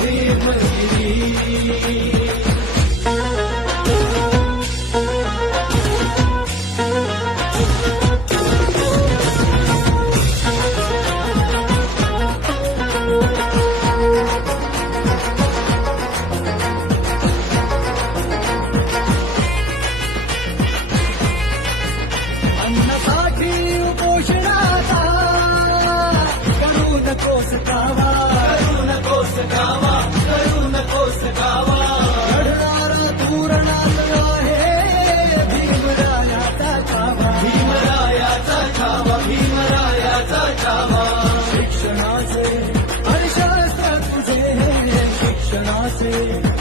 भीमगिरी. अन्नासाठी उपोषणाचा करू नकोस कावा, करू नकोस कावा, करू नकोस कावा. लढणारा धुरणात आहे भीमरायाचा छावा, भीमरायाचा छावा, भीमरायाचा छावा. शिक्षणाचे आणि शास्त्र तुझे शिक्षणाचे